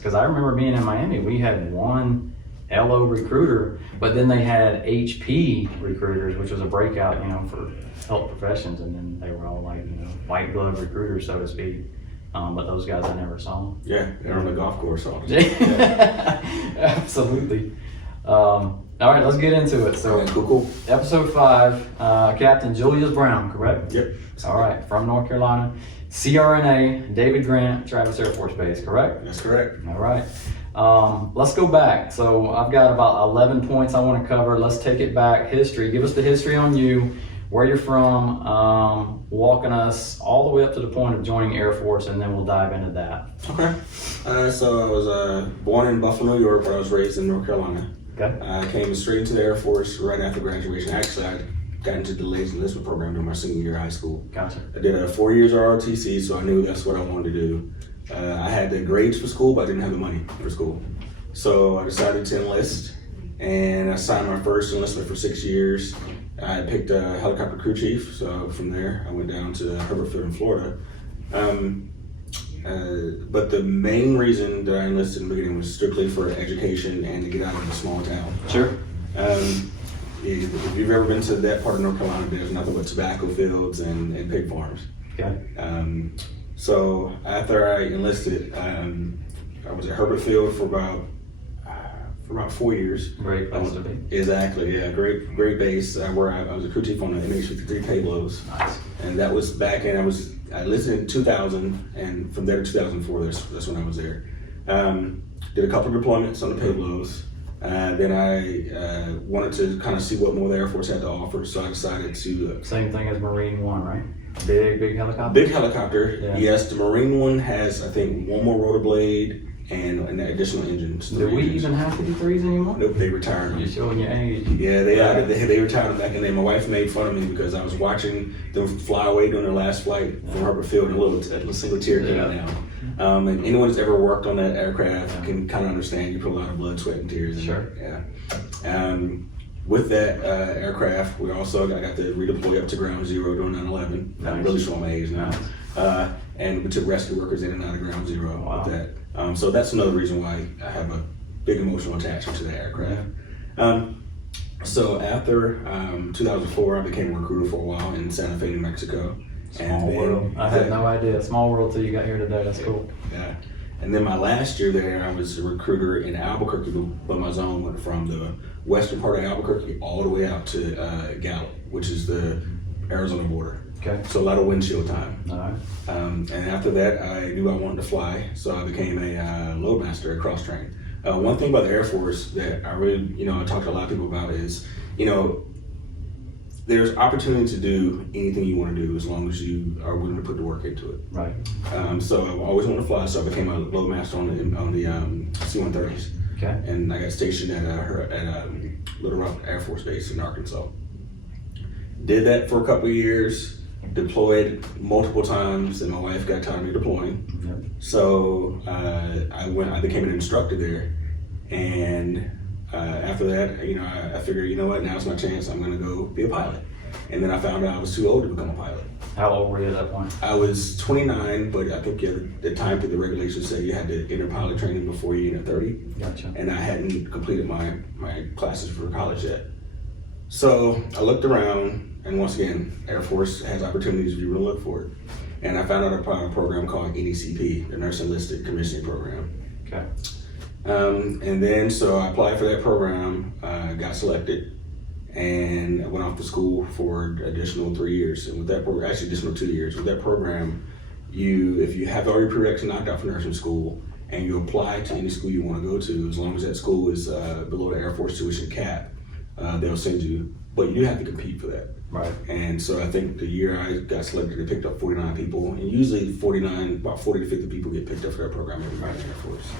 because I remember being in Miami, we had one LO recruiter, but then they had HP recruiters, which was a breakout, for health professions, and then they were all like, white glove recruiters, so to speak. But those guys I never saw. Yeah, they're on the golf course all the time. Yeah. Absolutely. All right, let's get into it. So, cool. Episode 5, Captain Julius Brown, correct? Yep. All right, from North Carolina. CRNA, David Grant, Travis Air Force Base, correct? That's correct. All right. Let's go back. So I've got about 11 points I want to cover. Let's take it back. History. Give us the history on you, where you're from, walking us all the way up to the point of joining Air Force, and then we'll dive into that. Okay. So I was born in Buffalo, New York, but I was raised in North Carolina. Okay. I came straight into the Air Force right after graduation. Actually, I got into the ladies enlistment program during my senior year of high school. Gotcha. I did 4 years ROTC, so I knew that's what I wanted to do. I had the grades for school, but I didn't have the money for school. So I decided to enlist, and I signed my first enlistment for 6 years. I picked a helicopter crew chief, so from there I went down to HPERB in Florida. But the main reason that I enlisted in the beginning was strictly for education and to get out of a small town. Sure. If you've ever been to that part of North Carolina, there's nothing but tobacco fields and pig farms. Okay. So after I enlisted, I was at Herbert Field for about 4 years. Great place to be. Exactly, yeah, great base where I was a crew chief on the MH-53 payloads. Nice. And that was back in, I enlisted in 2000, and from there to 2004, that's when I was there. Did a couple of deployments on the payloads. Then I wanted to kind of see what more the Air Force had to offer, so I decided to... Same thing as Marine 1, right? Big helicopter? Big helicopter, yeah. Yes. The Marine one has, I think, one more rotor blade and an additional engine. Do we even have 53s anymore? Nope, they retired them. You're showing your age. Yeah, they retired them back in there. My wife made fun of me because I was watching them fly away during their last flight from Herbert Field, and a little single tear came down. And anyone that's ever worked on that aircraft can kind of understand. You put a lot of blood, sweat, and tears in Sure. there. Yeah. With that aircraft, I got to redeploy up to Ground Zero during 9/11. Nice. I'm really showing my age now. Nice. And we took rescue workers in and out of Ground Zero Wow. with that. So that's another reason why I have a big emotional attachment to that aircraft. Yeah. So after 2004, I became a recruiter for a while in Santa Fe, New Mexico. Small world. I had no idea. Small world till you got here today. That's cool. Yeah. And then my last year there, I was a recruiter in Albuquerque, but my zone went from the western part of Albuquerque all the way out to Gallup, which is the Arizona border. Okay. So a lot of windshield time. All right. And after that, I knew I wanted to fly, so I became a Loadmaster at Cross Train. One thing about the Air Force that I really, I talk to a lot of people about is, there's opportunity to do anything you want to do as long as you are willing to put the work into it. Right. So I always wanted to fly, so I became a Loadmaster on the C-130s. Okay. And I got stationed at Little Rock Air Force Base in Arkansas. Did that for a couple of years, deployed multiple times, and my wife got tired of me deploying. Yep. So I became an instructor there, and after that, I figured, now's my chance. I'm going to go be a pilot. And then I found out I was too old to become a pilot. How old were you at that point? I was 29, but I think at the time the regulations said you had to enter pilot training before you enter 30. Gotcha. And I hadn't completed my classes for college yet. So I looked around, and once again, Air Force has opportunities if you really look for it. And I found out about a program called NECP, the Nurse Enlisted Commissioning Program. Okay. And then, so I applied for that program, got selected, and I went off to school for additional 3 years. And with that program, actually additional 2 years. With that program, if you have all your prereqs knocked out for nursing school, and you apply to any school you want to go to, as long as that school is below the Air Force tuition cap, they'll send you, but you do have to compete for that. Right. And so I think the year I got selected, they picked up 49 people, and usually about 40 to 50 people get picked up for that program every year in the Air Force.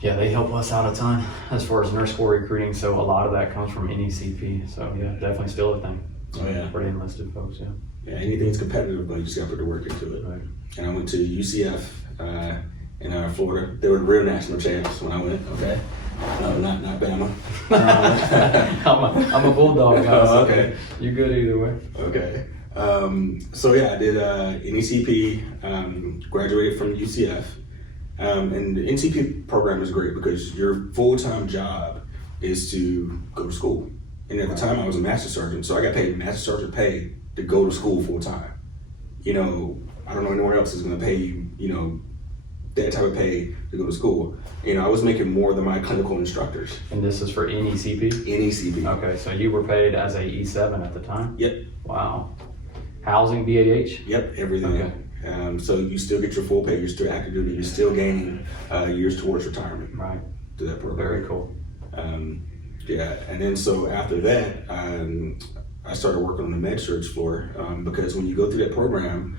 Yeah, they help us out a ton as far as nurse corps recruiting, so a lot of that comes from NECP. So yeah, definitely still a thing. Oh yeah. For the enlisted folks, yeah. Yeah, anything's competitive, but you just got to put the work into it. Right. And I went to UCF in Florida. They were the real national champs when I went. Okay. No, not Bama. I'm a Bulldog guy. Oh, okay. You're good either way. Okay. So yeah, I did NECP, graduated from UCF. And the NCP program is great because your full-time job is to go to school. And at the time I was a master sergeant, so I got paid master sergeant pay to go to school full-time. You know, I don't know anywhere else is gonna pay you, you know, that type of pay to go to school. You know, I was making more than my clinical instructors. And this is for NECP? NECP. Okay, so you were paid as a E7 at the time? Yep. Wow. Housing, BAH? Yep, everything. Okay. So you still get your full pay, you're still active duty, you're still gaining years towards retirement. Right. To that program. Very cool. Yeah, and then so after that, I started working on the med surg floor because when you go through that program,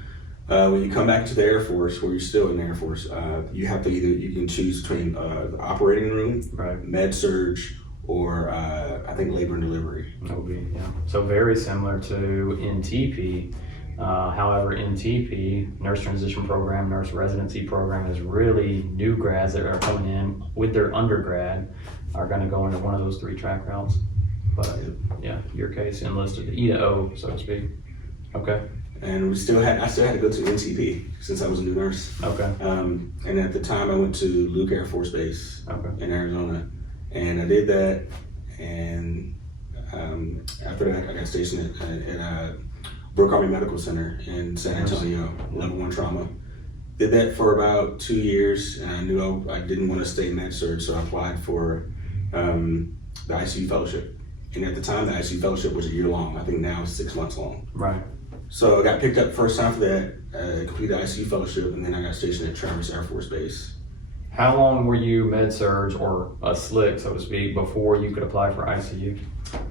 when you come back to the Air Force, where you're still in the Air Force, you have to you can choose between the operating room, right, med surg, or I think labor and delivery. OB, yeah. So very similar to NTP. However, NTP, Nurse Transition Program, Nurse Residency Program, is really new grads that are coming in with their undergrad are going to go into one of those 3 track routes. But yeah, your case, enlisted, the E to O, so to speak. Okay. And I still had to go to NCP since I was a new nurse. Okay. And at the time I went to Luke Air Force Base in Arizona, and I did that. And after that, I got stationed at Brooke Army Medical Center in San Antonio, level 1 trauma. Did that for about 2 years, and I knew I didn't want to stay med surg, so I applied for the ICU Fellowship. And at the time, the ICU Fellowship was a year long. I think now it's 6 months long. Right. So I got picked up first time for that, completed ICU Fellowship, and then I got stationed at Travis Air Force Base. How long were you med surg or a slick, so to speak, before you could apply for ICU?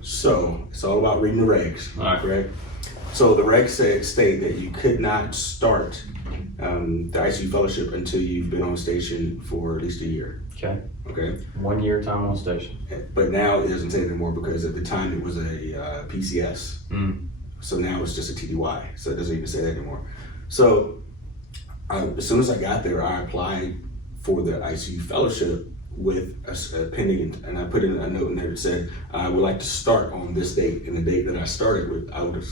So it's all about reading the regs, correct? So the regs state that you could not start the ICU Fellowship until you've been on station for at least a year. Okay. 1 year time on station. But now it doesn't say it anymore because at the time it was a PCS. So now it's just a TDY. So it doesn't even say that anymore. So as soon as I got there, I applied for the ICU Fellowship with a pending, and I put in a note in there that said, I would like to start on this date. And the date that I started with, I would have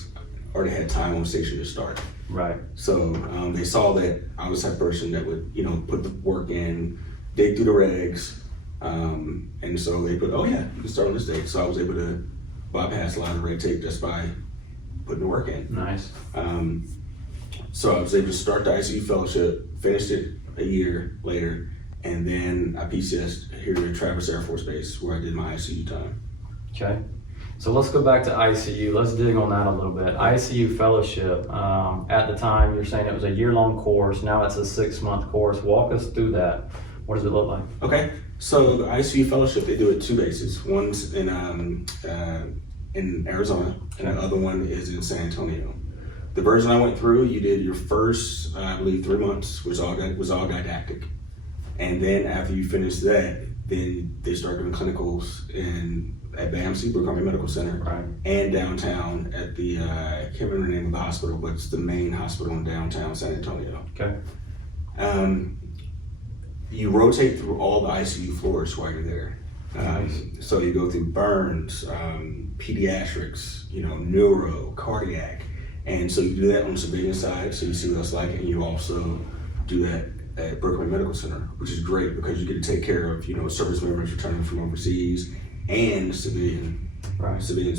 already had time on station to start. Right. So they saw that I was that person that would, you know, put the work in, dig through the regs, and so they put, oh yeah, you can start on this date. So I was able to bypass a lot of red tape just by putting the work in. Nice. So I was able to start the ICU Fellowship, finished it a year later, and then I PCS'd here at Travis Air Force Base where I did my ICU time. Okay. So let's go back to ICU. Let's dig on that a little bit. ICU Fellowship, at the time you're saying it was a year-long course, now it's a 6-month course. Walk us through that. What does it look like? Okay, so the ICU Fellowship, they do it 2 bases. One's in Arizona, and the other one is in San Antonio. The version I went through, you did your first, I believe, 3 months was all didactic. And then after you finish that, then they start doing clinicals at BAMC, Brooke Army Medical Center, and downtown at the, I can't remember the name of the hospital, but it's the main hospital in downtown San Antonio. Okay. You rotate through all the ICU floors while you're there. Nice. So you go through burns, pediatrics, you know, neuro, cardiac. And so you do that on the civilian side, so you see what it's like, and you also do that at Brooke Army Medical Center, which is great because you get to take care of, you know, service members returning from overseas and civilians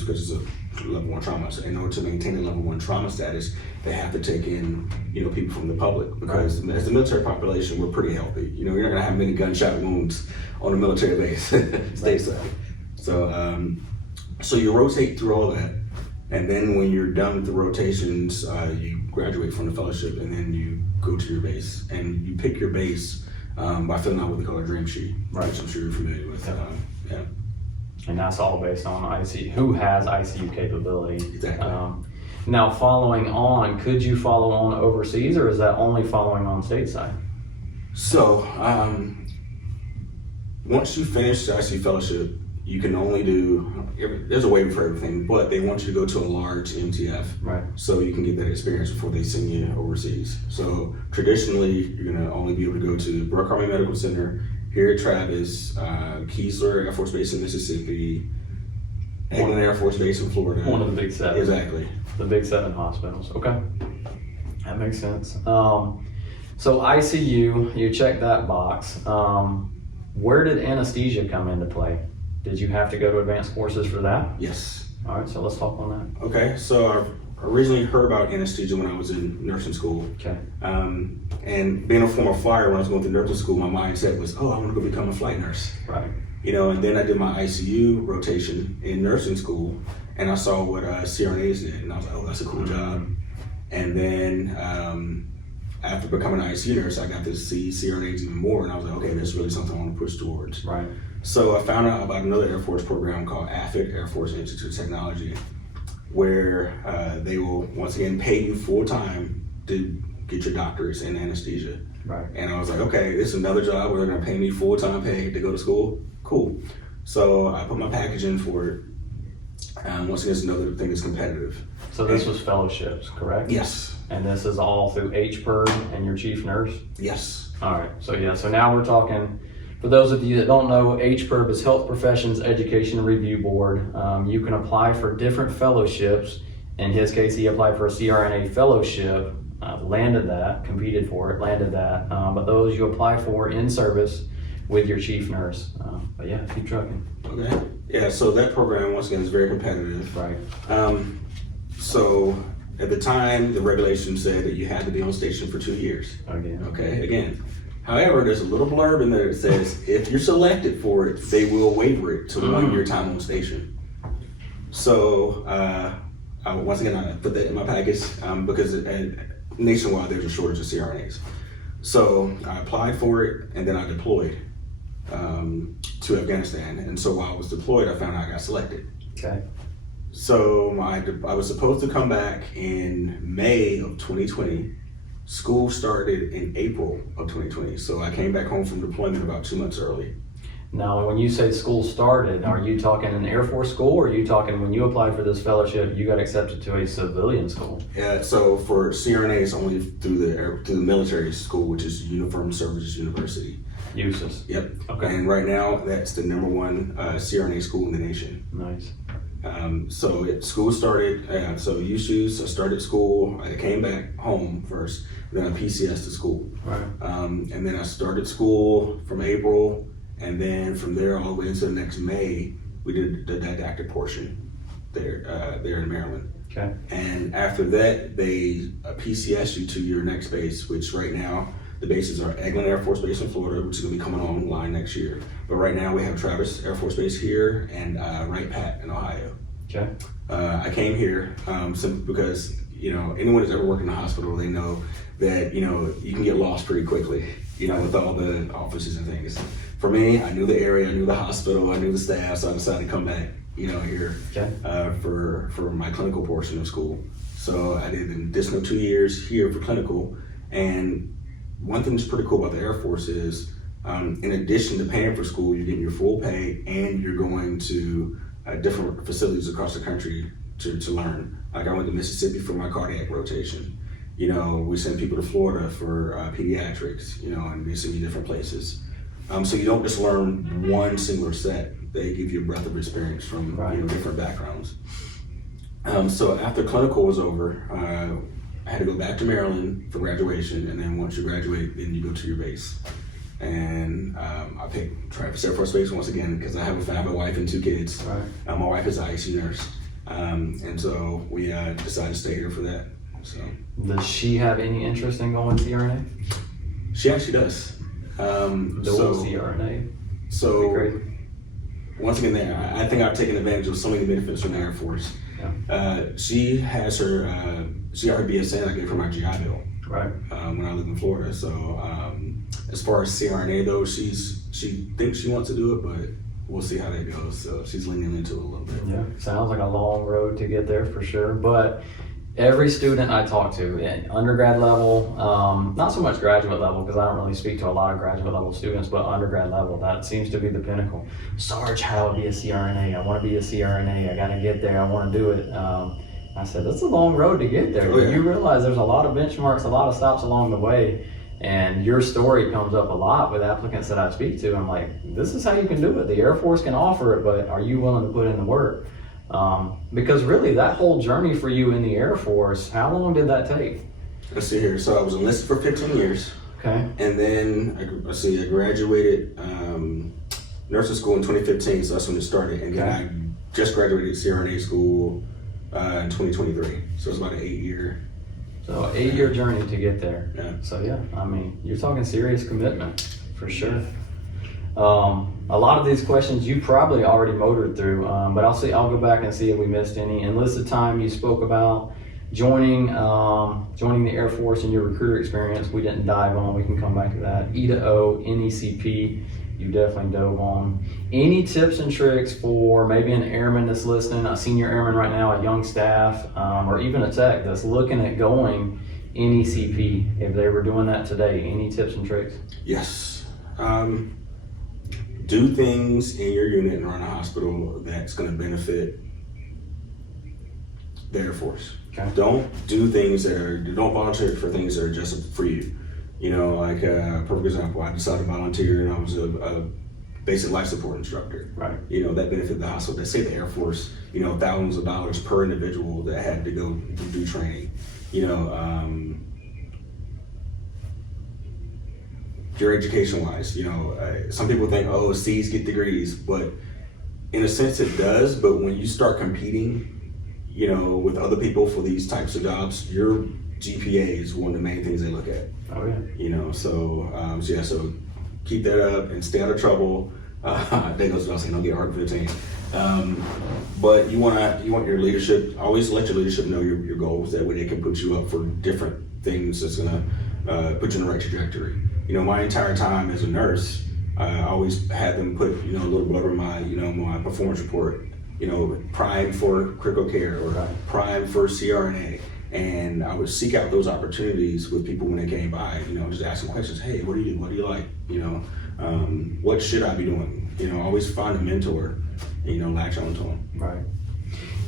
because it's a level 1 trauma. So in order to maintain a level 1 trauma status, they have to take in, you know, people from the public because as the military population, we're pretty healthy. You know, you're not gonna have many gunshot wounds on a military base stateside. So you rotate through all that. And then when you're done with the rotations, you graduate from the fellowship and then you go to your base. And you pick your base by filling out what they call a dream sheet, which I'm sure you're familiar with. Yeah. And that's all based on ICU, who has ICU capability. Exactly. Now following on, could you follow on overseas or is that only following on stateside? So once you finish the ICU Fellowship, you can only do, there's a waiver for everything, but they want you to go to a large MTF. So you can get that experience before they send you overseas. So traditionally, you're gonna only be able to go to Brooke Army Medical Center, here at Travis, Keesler Air Force Base in Mississippi, Eglin Air Force Base in Florida. One of the big 7. Exactly. The big 7 hospitals, okay. That makes sense. So ICU, you check that box. Where did anesthesia come into play? Did you have to go to advanced courses for that? Yes. All right, so let's talk on that. Okay, so I originally heard about anesthesia when I was in nursing school. Okay. And being a former flyer, when I was going through nursing school, my mindset was, oh, I want to go become a flight nurse. Right. You know, and then I did my ICU rotation in nursing school, and I saw what CRNAs did, and I was like, oh, that's a cool job. And then after becoming an ICU nurse, I got to see CRNAs even more, and I was like, okay, that's really something I want to push towards. Right. So I found out about another Air Force program called AFIT, Air Force Institute of Technology, where they will once again pay you full time to get your doctorates in anesthesia. Right. And I was like, okay, this is another job where they're gonna pay me full time pay to go to school. Cool. So I put my package in for it. Once again, it's another thing that's competitive. So this was fellowships, correct? Yes. And this is all through HPERB and your chief nurse? Yes. All right, so yeah, so now we're talking, for those of you that don't know, HPERB is Health Professions Education Review Board. You can apply for different fellowships. In his case, he applied for a CRNA fellowship, landed that, competed for it, landed that. But those you apply for in service with your chief nurse. But yeah, keep trucking. Okay. Yeah, so that program, once again, is very competitive. Right. So at the time, the regulation said that you had to be on station for 2 years. Again. Okay, again. However, there's a little blurb in there that says if you're selected for it, they will waiver it to 1 year time on station. So once again, I put that in my package because nationwide there's a shortage of CRNAs. So I applied for it and then I deployed to Afghanistan. And so while I was deployed, I found out I got selected. Okay. So I was supposed to come back in May of 2020. School started in April of 2020. So I came back home from deployment about 2 months early. Now, when you say school started, are you talking an Air Force school, or are you talking when you applied for this fellowship, you got accepted to a civilian school? Yeah, so for CRNA, it's only through the military school, which is Uniformed Services University. USUHS. Yep. Okay. And right now, that's the #1 CRNA school in the nation. Nice. So school started, so USUHS, I started school, I came back home first, then I PCS to school. Right. And then I started school from April, and then from there all the way into the next May, we did the didactic portion there in Maryland. Okay. And after that, they PCS you to your next base, which right now, the bases are Eglin Air Force Base in Florida, which is going to be coming online next year. But right now we have Travis Air Force Base here and Wright Pat in Ohio. Okay. I came here because, you know, anyone that's ever worked in a hospital, they know that, you know, you can get lost pretty quickly, you know, with all the offices and things. For me, I knew the area, I knew the hospital, I knew the staff, so I decided to come back, you know, here for my clinical portion of school. So I did an additional 2 years here for clinical. And one thing that's pretty cool about the Air Force is, in addition to paying for school, you're getting your full pay and you're going to different facilities across the country to learn. Like I went to Mississippi for my cardiac rotation. You know, we send people to Florida for pediatrics, you know, and they send you different places. So you don't just learn one singular set. They give you a breadth of experience from you know, different backgrounds. So after clinical was over, I had to go back to Maryland for graduation, and then once you graduate, then you go to your base. And I picked Travis Air Force Base once again because I have a wife and 2 kids. Right. My wife is an ICU nurse, and so we decided to stay here for that. So does she have any interest in going CRNA? She actually does. Dual CRNA. So once again, I think I've taken advantage of so many benefits from the Air Force. Yeah. She has her BSN. I gave her my GI Bill. Right. When I lived in Florida. So as far as CRNA though, she thinks she wants to do it, but we'll see how that goes. So she's leaning into it a little bit. Yeah, sounds like a long road to get there for sure. But every student I talk to at undergrad level, not so much graduate level because I don't really speak to a lot of graduate level students, but undergrad level, that seems to be the pinnacle. Sarge, how to be a CRNA? I want to be a CRNA. I got to get there. I want to do it. I said, that's a long road to get there. Oh, yeah. You realize there's a lot of benchmarks, a lot of stops along the way. And your story comes up a lot with applicants that I speak to. I'm like, this is how you can do it. The Air Force can offer it, but are you willing to put in the work? Because really that whole journey for you in the Air Force, how long did that take? Let's see here. So I was enlisted for 15 years. Okay. And then I graduated nursing school in 2015, so that's when it started. And then I just graduated CRNA school in 2023, so it's about an 8-year. So 8-year journey to get there. Yeah. So yeah, I mean, you're talking serious commitment for sure. A lot of these questions you probably already motored through, but I'll go back and see if we missed any. Enlisted time, you spoke about joining the Air Force and your recruiter experience. We didn't dive on. We can come back to that. E to O, NECP, you definitely dove on. Any tips and tricks for maybe an airman that's listening, a senior airman right now, a young staff, or even a tech that's looking at going NECP, if they were doing that today? Any tips and tricks? Yes. Do things in your unit and around a hospital that's going to benefit the Air Force. Okay. Don't volunteer for things that are just for you. You know, like a perfect example, I decided to volunteer and I was a basic life support instructor. Right. You know, that benefited the hospital. They say the Air Force, you know, thousands of dollars per individual that had to go do training. You know, your education wise, you know, some people think, oh, C's get degrees, but in a sense it does. But when you start competing, you know, with other people for these types of jobs, your GPA is one of the main things they look at. Oh yeah. You know, so keep that up and stay out of trouble. That goes without saying, don't get hard for the team. But you want your leadership, always let your leadership know your goals. That way they can put you up for different things that's gonna put you in the right trajectory. You know, my entire time as a nurse, I always had them put, you know, a little blurb in my performance report. You know, prime for critical care or prime for CRNA. And I would seek out those opportunities with people when they came by, you know, just asking questions. Hey, what do you like? You know, what should I be doing? You know, always find a mentor and, you know, latch on to them. Right.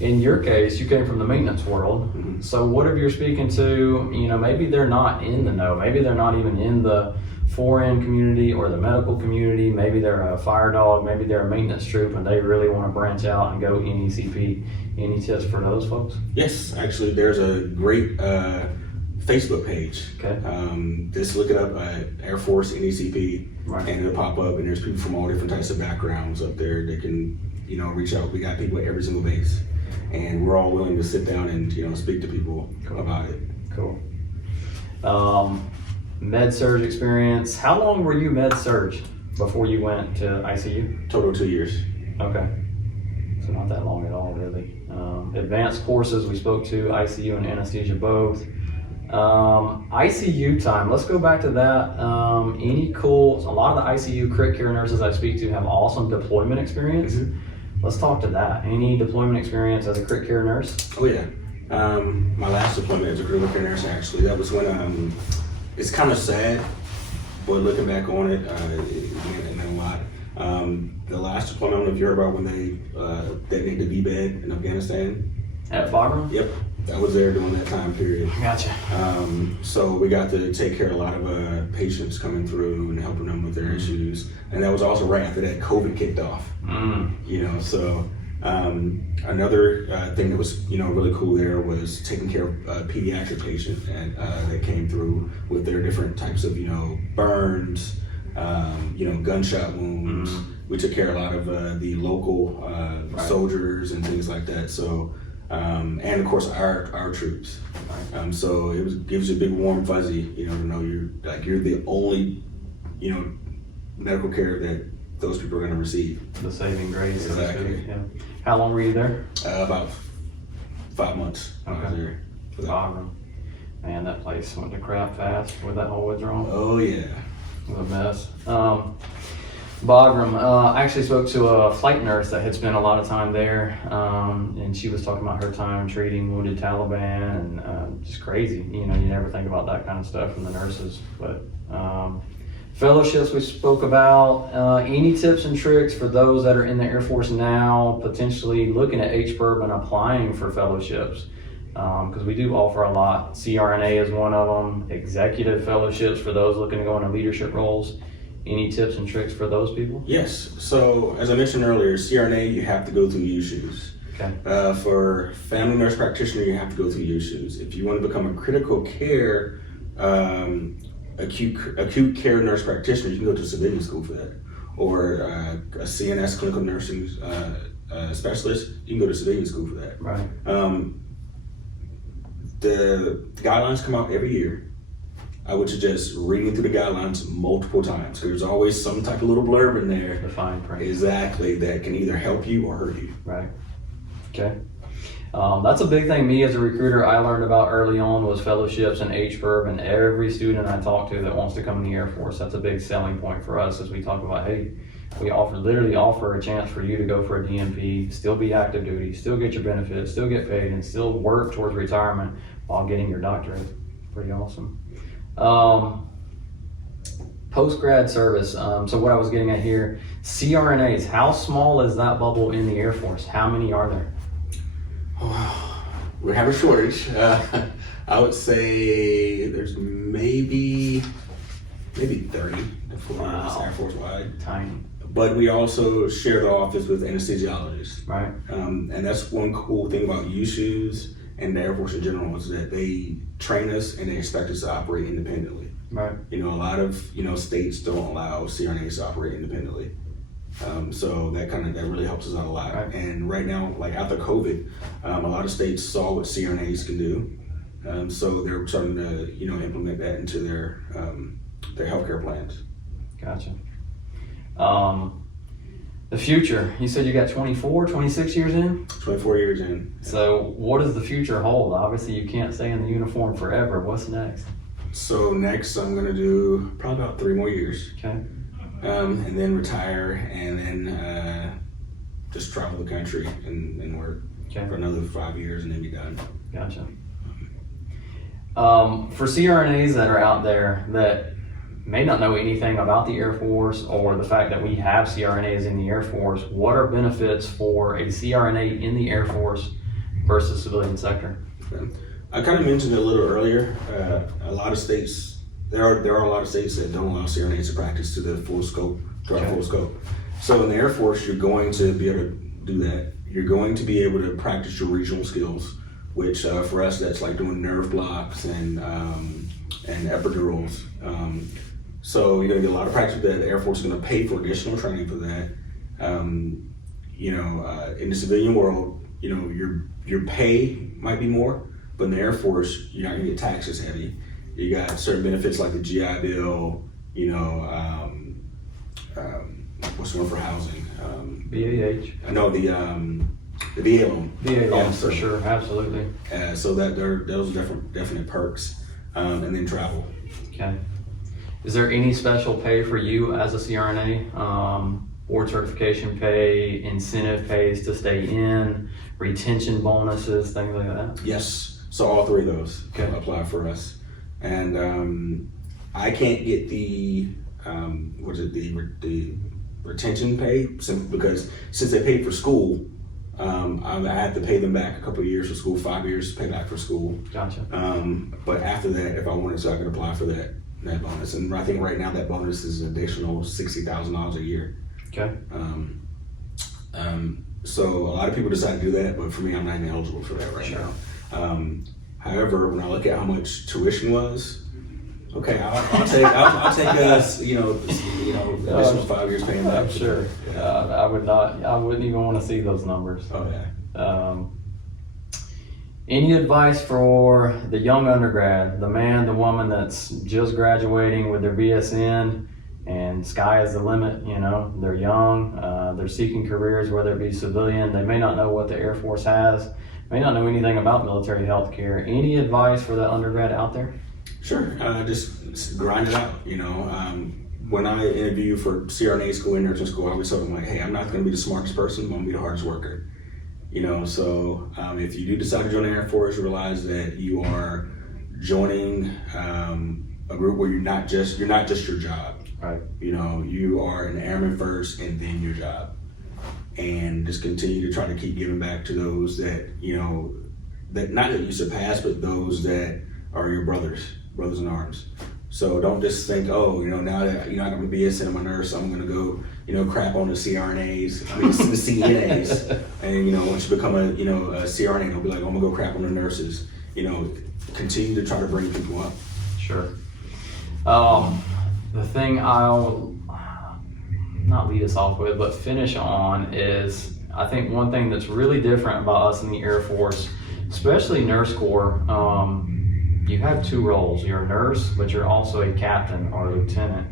In your case, you came from the maintenance world. Mm-hmm. So whatever you're speaking to, you know, maybe they're not in the know. Maybe they're not even in the 4N community or the medical community. Maybe they're a fire dog. Maybe they're a maintenance troop and they really want to branch out and go NECP. Any tips for those folks? Yes, actually, there's a great Facebook page. Okay. Just look it up, Air Force NECP, right. And it'll pop up. And there's people from all different types of backgrounds up there that can, you know, reach out. We got people at every single base, and we're all willing to sit down and, you know, speak to people about it. Cool. Med-surg experience. How long were you med-surg before you went to ICU? Total 2 years. Okay. So not that long at all, really. Advanced courses, we spoke to ICU and anesthesia both. ICU time, let's go back to that. A lot of the ICU crit care nurses I speak to have awesome deployment experience. Mm-hmm. Let's talk to that. Any deployment experience as a crit care nurse? Oh yeah. My last deployment as a critical care nurse, actually, that was when, it's kind of sad, but looking back on it, it meant a lot. The last deployment, I don't know if you heard about when they detonated the V-bed in Afghanistan. At Bagram? Yep, I was there during that time period. Gotcha. So we got to take care of a lot of patients coming through and helping them with their issues. And that was also right after that COVID kicked off. You know, so another thing that was, you know, really cool there was taking care of pediatric patients and that came through with their different types of, you know, burns, you know, gunshot wounds. We took care of a lot of the local soldiers and things like that. So, and of course our troops. So it gives you a big warm fuzzy, you know, to know you're the only, you know, medical care that those people are going to receive. The saving grace. Exactly. Yeah. How long were you there? About 5 months. Okay. I was there. Bagram. Man, that place went to crap fast with that whole withdrawal. Oh yeah. It was a mess. Bagram, I actually spoke to a flight nurse that had spent a lot of time there, and she was talking about her time treating wounded Taliban, and just crazy. You know, you never think about that kind of stuff from the nurses. But fellowships we spoke about. Any tips and tricks for those that are in the Air Force now, potentially looking at HPERB and applying for fellowships? Because we do offer a lot. CRNA is one of them. Executive fellowships for those looking to go into leadership roles. Any tips and tricks for those people? Yes. So as I mentioned earlier, CRNA, you have to go through USUHS. Okay. For family nurse practitioner, you have to go through USUHS. If you want to become a critical care acute care nurse practitioner, you can go to civilian school for that. Or a CNS, clinical nursing specialist, you can go to civilian school for that. Right. The guidelines come out every year. I would suggest reading through the guidelines multiple times, because there's always some type of little blurb in there. The fine print. Exactly, that can either help you or hurt you. Right. Okay. That's a big thing me as a recruiter I learned about early on was fellowships and HPERB, and every student I talk to that wants to come in the Air Force, that's a big selling point for us as we talk about, hey, we literally offer a chance for you to go for a DMP, still be active duty, still get your benefits, still get paid, and still work towards retirement while getting your doctorate. Pretty awesome. Post-grad service. So what I was getting at here, CRNAs, how small is that bubble in the Air Force? How many are there? We have a shortage. I would say there's maybe 30 to 40 Air Force wide. Tiny. But we also share the office with anesthesiologists. Right. And that's one cool thing about USUHS and the Air Force in general, is that they train us and they expect us to operate independently. Right. You know, a lot of states don't allow CRNAs to operate independently. So that really helps us out a lot. Right. And right now, like after COVID, a lot of states saw what CRNAs can do. So they're starting to implement that into their healthcare plans. Gotcha. The future, you said you got 26 years in? 24 years in. So what does the future hold? Obviously you can't stay in the uniform forever. What's next? So next I'm gonna do probably about 3 more years. Okay. And then retire, and then just travel the country and work for another 5 years and then be done. Gotcha. For CRNAs that are out there that may not know anything about the Air Force or the fact that we have CRNAs in the Air Force, what are benefits for a CRNA in the Air Force versus civilian sector? I kind of mentioned it a little earlier. A lot of states, there are a lot of states that don't allow CRNAs to practice to the full scope, full scope. So in the Air Force, you're going to be able to do that. You're going to be able to practice your regional skills, which for us, that's like doing nerve blocks and epidurals. So you're gonna get a lot of practice with that. The Air Force is gonna pay for additional training for that. In the civilian world, your pay might be more, but in the Air Force, you're not gonna get taxed as heavy. You got certain benefits like the GI Bill, what's the one for housing? BAH. I know the VA loan. VA loan, for sure, absolutely. So that those are definite perks, and then travel. Okay. Is there any special pay for you as a CRNA? Board certification pay, incentive pays to stay in, retention bonuses, things like that? Yes. So all 3 of those apply for us. And I can't get the retention pay simply because since they paid for school, I had to pay them back a couple of years for school, 5 years to pay back for school. Gotcha. But after that, if I wanted to, I could apply for that bonus. And I think right now that bonus is an additional $60,000 a year. Okay. So a lot of people decide to do that, but for me, I'm not even eligible for that right now. However, when I look at how much tuition was, okay, I'll take us, additional 5 years paying back. I'm sure. I wouldn't even want to see those numbers. Oh yeah. Any advice for the young undergrad, the man, the woman that's just graduating with their BSN and sky is the limit, they're young, they're seeking careers, whether it be civilian, they may not know what the Air Force has, may not know anything about military health care. Any advice for the undergrad out there? Sure, just grind it out, When I interview for CRNA school and nursing school, I always tell them hey, I'm not gonna be the smartest person, I'm gonna be the hardest worker. So if you do decide to join the Air Force, realize that you are joining a group where you're not just your job. Right. You are an airman first and then your job. And just continue to try to keep giving back to those that, that not that you surpass, but those that are your brothers in arms. So don't just think, now that I'm gonna be a cinema nurse, I'm gonna go, crap on the CRNAs, the CNAs, and once you become a CRNA, they'll be like, I'm gonna go crap on the nurses. Continue to try to bring people up. Sure. The thing I'll not lead us off with, but finish on is, I think one thing that's really different about us in the Air Force, especially Nurse Corps, you have two roles. You're a nurse, but you're also a captain or a lieutenant.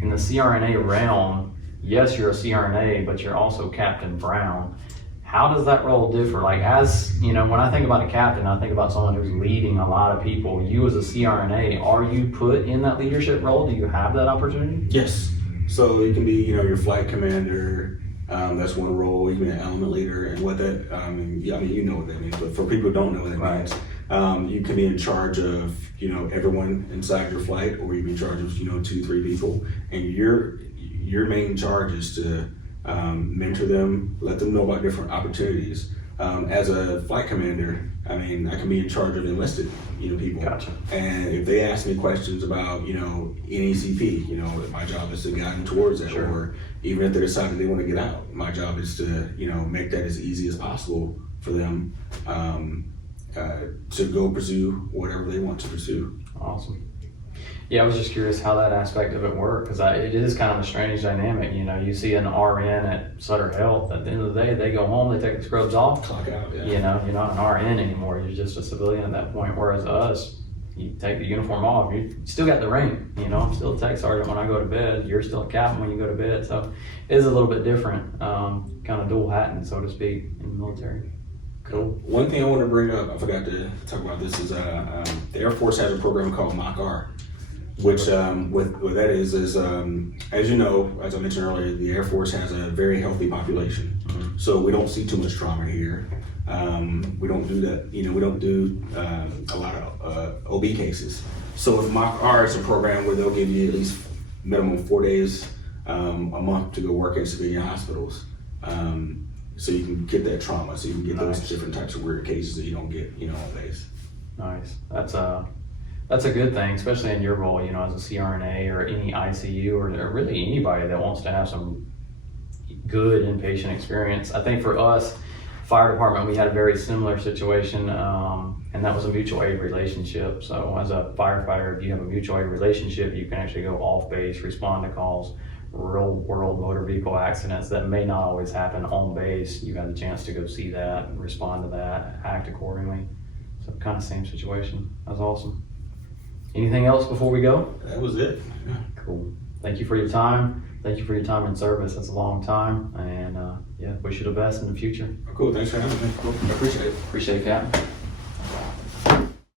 In the CRNA realm, yes, you're a CRNA, but you're also Captain Brown. How does that role differ? Like, as you know, when I think about a captain, I think about someone who's leading a lot of people. You as a CRNA, are you put in that leadership role? Do you have that opportunity? Yes. So you can be, your flight commander. That's one role. You can be an element leader, and what that, you know what that means. But for people who don't know what that means, you can be in charge of, everyone inside your flight, or you can be in charge of, 2-3 people, and your main charge is to mentor them, let them know about different opportunities. As a flight commander, I can be in charge of enlisted, people. Gotcha. And if they ask me questions about, NECP, my job is to guide them towards that. Sure. Or even if they decide they want to get out, my job is to, make that as easy as possible for them to go pursue whatever they want to pursue. Awesome. Yeah, I was just curious how that aspect of it worked, because it is kind of a strange dynamic. You see an RN at Sutter Health, at the end of the day, they go home, they take the scrubs off. Clock out, yeah. You're not an RN anymore, you're just a civilian at that point, whereas us, you take the uniform off, you still got the rank. I'm still a tech sergeant when I go to bed, you're still a captain when you go to bed, so it is a little bit different, kind of dual hatting, so to speak, in the military. Cool. One thing I want to bring up, I forgot to talk about this, is the Air Force has a program called MOC-R. Which what that is as you know, as I mentioned earlier, the Air Force has a very healthy population. Mm-hmm. So we don't see too much trauma here. We don't do that. We don't do a lot of OB cases. So with MOC-R, it's a program where they'll give you at least minimum 4 days a month to go work in civilian hospitals. So you can get that trauma. So you can get those different types of weird cases that you don't get, nowadays. Nice. That's a good thing, especially in your role, as a CRNA or any ICU or really anybody that wants to have some good inpatient experience. I think for us, fire department, we had a very similar situation, and that was a mutual aid relationship. So as a firefighter, if you have a mutual aid relationship, you can actually go off base, respond to calls, real world motor vehicle accidents that may not always happen on base. You got the chance to go see that and respond to that, act accordingly. So kind of same situation. That was awesome. Anything else before we go? That was it. Yeah. Cool. Thank you for your time. Thank you for your time in service. That's a long time. And wish you the best in the future. Cool. Thanks for having me. Cool. I appreciate it. Appreciate it, Captain.